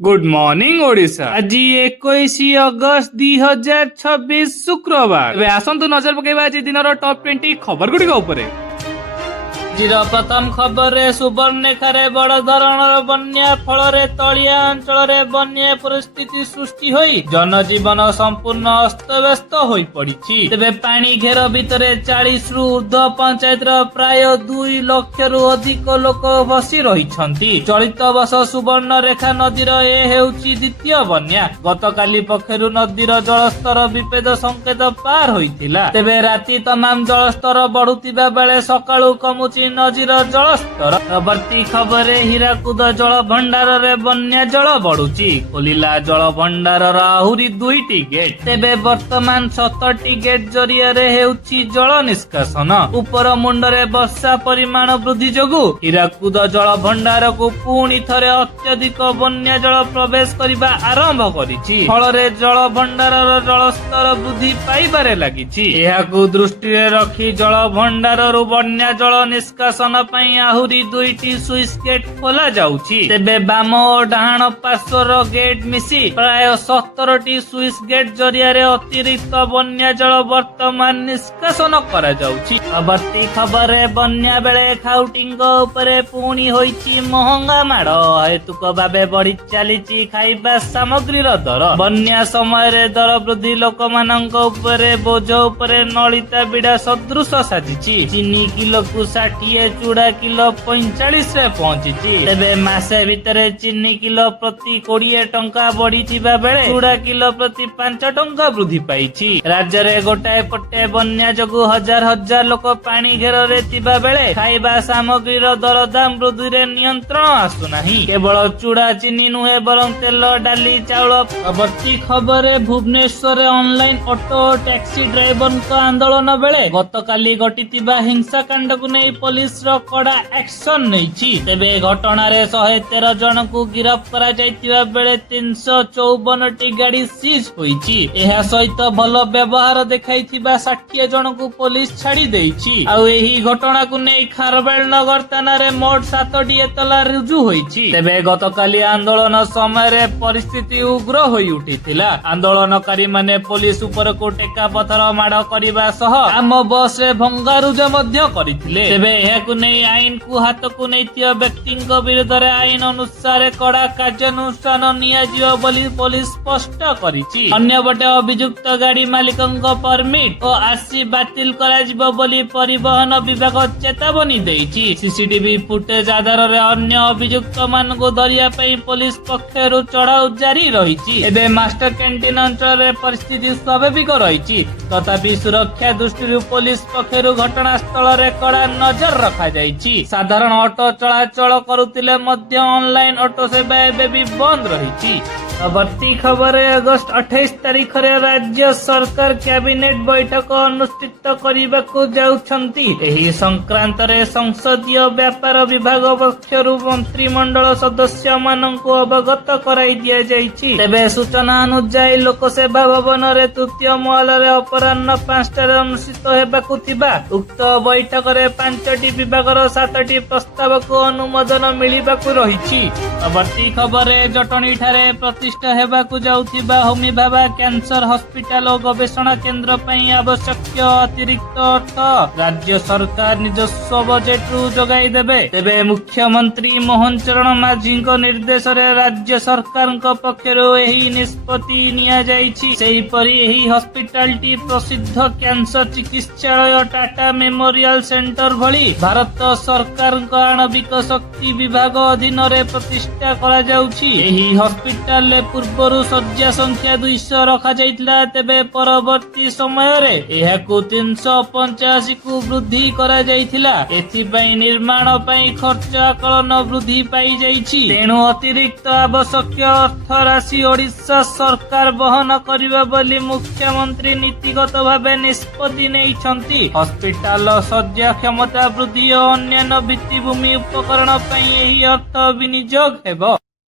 Good morning Odisha. आज 21 अगस्त 2026 शुक्रवार। एबे आसंतु नजर पकेबा आज दिनर टॉप 20 खबर गुड़िक उपरे। आजिर प्रथम खबर रे सुवर्णरेखा रे बड़ धरणर बन्या फल तलिया अंचल बन्या परिस्थिति सृष्टि होई जनजीवन संपूर्ण अस्तव्यस्त होई पड़िछि। तेबे पानी घेर भितर 40 रु ऊर्ध्व पंचायत प्राय 2 लाख रु अधिक लोक बसी रहिछंती। चलित वर्ष सुवर्णरेखा नदीर ए हेउछि द्वितीय बन्या। गतकाली पक्षरु नदीर जलस्तर विपेद संकेत पार होइथिला। तेबे राति तमाम जलस्तर बढ़ुतिबा बेले सकाळु कमुछि नदीर जलस्तर। परवर्ती खबर हीराकुद जल भंडार रे बन्या जल बढ़ुची। खोलिला जल भंडार आहुरी 2टी गेट। तेबे वर्तमान 70टी गेट जरिया रे हेउची जल निष्कासन। उपर मुंडरे वर्षा परिमाण वृद्धि जोगु हीराकुद जल भंडार को पुणी थरे अत्यधिक बन्या जल प्रवेश करिबा आरंभ करिछि। फलरे जल भंडार जलस्तर वृद्धि पाइबारे लागिछि। एहाकु दृष्टि रे रखी जल भंडार रु बन्या जल निष्कासन पई आहुरी 2टी स्विच गेट खोला जाउछि। तेबे बाम और डाहाण पार्श्वर गेट मिसी प्राय 17टी स्विच गेट जरिया रे अतिरिक्त बन्या जल वर्तमान निष्कासन करा जाउछि। अवर्ती खबर बन्या बेले खाउटिंग उपरे पुणी होइछि महंगा माड़। हेतुक भाबे बढ़ी चलीछि खाइबा सामग्रीर दर। बन्या समय रे दर वृद्धि लोकमानंक उपरे बोझ उपरे नलिता बिड़ा सदृश साजिछि। चीनी किलो को 60, चूड़ा किलो 45 रे पहुंची। तेबे मासे भितरे चीनी किलो प्रति 20 टंका बढ़ी बेले चूड़ा किलो प्रति 5 टंका वृद्धि पाई। राज्य रे गोटाए पटे बन्या जोगु हजार हजार लोक पानी घेर रे थिबा बेले खाइबा सामग्रीर दरदाम वृद्धि रे नियंत्रण आसुनाही। केवल चूड़ा चीनी नुहे बरं तेल डाली चाउल। अवर्ती खबर Bhubaneswar online auto taxi driver आंदोलन बेले गतकाली घटिथिबा हिंसाकांड को नहीं पुलिस रो कड़ा एक्शन नैछि। तेबे घटना रे 113 जन को गिरफ्त करा जाइतिबा बेले 354टी गाड़ी सीज होईछि। एहा सहित भल व्यवहार देखाइथिबा 60 जन को पुलिस छाड़ी देइछि। आ एही घटना को नै खारबेल नगर थाना रे मोट 7टी एतला रुजु होईछि। तेबे गतकाली आंदोलन समय रे परिस्थिति उग्र होई उठिथिला। आंदोलनकारी माने पुलिस ऊपर को टेका पत्थर माड़ करिबा सह आम बस रे भंगारुजा मध्य करिथिले। तेबे एहाकु नै आईन को हाथ को नैथिया व्यक्ति विरुद्ध आईन अनुसार कड़ा कार्यानुष्ठान नियाजियो बोली पुलिस स्पष्ट करिछि। अन्य बटे अभियुक्त गाड़ी मालिकंक परमिट और आरसी बातिल करा जिवो बोली परिवहन विभाग चेतावनी देइछि। सीसीटीवी फुटेज आधार रे अन्य अभियुक्त मान को धरिया पई पुलिस पक्षरु चढ़ाऊ जारी रहिछि। एबे मास्टर कैंटीन अंचल रे परिस्थिति स्वाभाविक रहिछि। तथापि सुरक्षा दृष्टि पुलिस पक्षरु घटनास्थल रे कड़ा नजर रखा जाइछि। साधारण ऑटो चलाचल करुतिले मध्य ऑनलाइन ऑटो सेवा एबे भी बंद रहिछि। अवर्ती खबर अगस्त 28 तारिख रे राज्य सरकार कैबिनेट बैठक अनुष्ठित करिबाकू जाउछंती। एही संक्रांत रे संसदीय व्यापार विभाग पक्षरु मंत्रिमंडल सदस्य माननकू अवगत कराई दिया जाइछि। तेबे सूचना अनुसार लोकसेवा भवन रे तृतीय महल रे अपराह्न 5टारे अनुष्ठित हेबाकू थिबा उक्त बैठक रे 5टी विभागर 7टी प्रस्ताव को अनुमोदन मिलिबाकू रहिछि। अवर्ती खबर जटणी ठारे प्रतिष्ठा हेबाकू जाउथिबा होमी भाभा कैंसर हॉस्पिटल और गवेषणा केंद्र पई आवश्यक अतिरिक्त अर्थ राज्य सरकार निजस्व बजेट रु जोगाई देबे। तेबे मुख्यमंत्री मोहन चरण माझी निर्देश रे राज्य सरकार पक्षरु एही निष्पत्ति निया जाइछि। सेही परी एही हॉस्पिटल टी प्रसिद्ध कैंसर चिकित्सालय टाटा मेमोरियल सेंटर भली भारत सरकार आणविक शक्ति विभाग अधीन रे प्रतिष्ठा करा जाउछि। एही हॉस्पिटल रे पूर्वरु शଯ୍या संख्या 200 रखा जाइतला। तेबे परवर्ती समय रे एहाकू 385 को वृद्धि करा जाइथिला। एथि पई निर्माण पई खर्च आकलन वृद्धि पाई जाइछि। तेणु अतिरिक्त आवश्यक अर्थ राशि ओडिशा सरकार वहन करिबा बोली मुख्यमंत्री नीतिगत भाबे निष्पत्ति नेइछंती। हॉस्पिटल शଯ୍या क्षमता वृद्धि और अन्य भित्तिभूमि उपकरण पई एही अर्थ विनियोग हेबो।